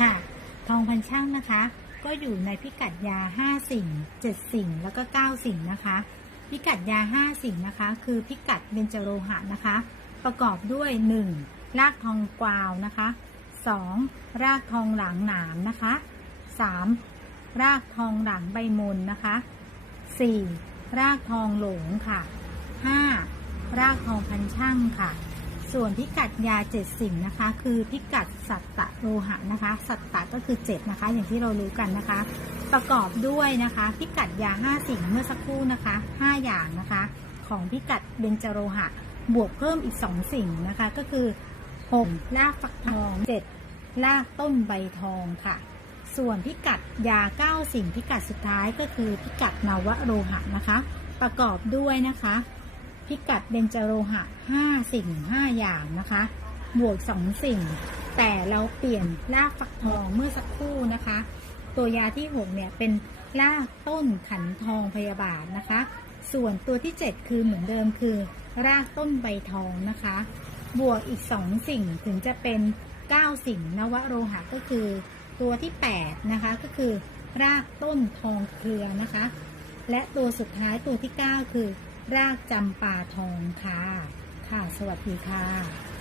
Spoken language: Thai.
ค่ะ ทองพันช่างนะคะ ก็อยู่ในพิกัดยา 5 สิ่ง 7 สิ่งแล้วก็ 9 สิ่งนะคะ พิกัดยา 5 สิ่งนะคะ คือพิกัดเบญจโลหะนะคะ ประกอบด้วย 1. รากทองกวาวนะคะ 2. รากทองหลังหนามนะคะ 3. รากทองหลังใบมนนะคะ 4. รากทองหลงค่ะ 5. รากทองพันช่างค่ะ ส่วนพิกัดยาเจ็ดสิ่งนะคะ คือพิกัดสัตตะโลหะนะคะ สัตตะก็คือเจ็ดนะคะ อย่างที่เรารู้กันนะคะ ประกอบด้วยนะคะ พิกัดยาห้าสิ่งเมื่อสักครู่นะคะห้าอย่างนะคะ ของพิกัดเบญจโลหะ บวกเพิ่มอีกสองสิ่งนะคะ ก็คือหกรากฟักทองเจ็ดรากต้นใบทองค่ะ ส่วนพิกัดยาเก้าสิ่งพิกัดสุดท้ายก็คือพิกัดนวโลหะนะคะ ประกอบด้วยนะคะ พิกัดเบญจโลหะ 5 สิ่ง 5 อย่างนะคะ บวก 2 สิ่ง แต่เราเปลี่ยนรากฟักทองเมื่อสักครู่นะคะ ตัวยาที่ 6 เนี่ย เป็นรากต้นขันทองพยาบาทนะคะ ส่วนตัวที่ 7 คือเหมือนเดิมคือ รากต้นใบทองนะคะ บวกอีก 2 สิ่งถึงจะเป็น 9 สิ่งนวโลหะก็คือ ตัวที่ 8 นะคะ ก็คือรากต้นทองเครือนะคะ และตัวสุดท้ายตัวที่ 9 คือ รากจำปาทองค่ะ ค่ะ สวัสดีค่ะ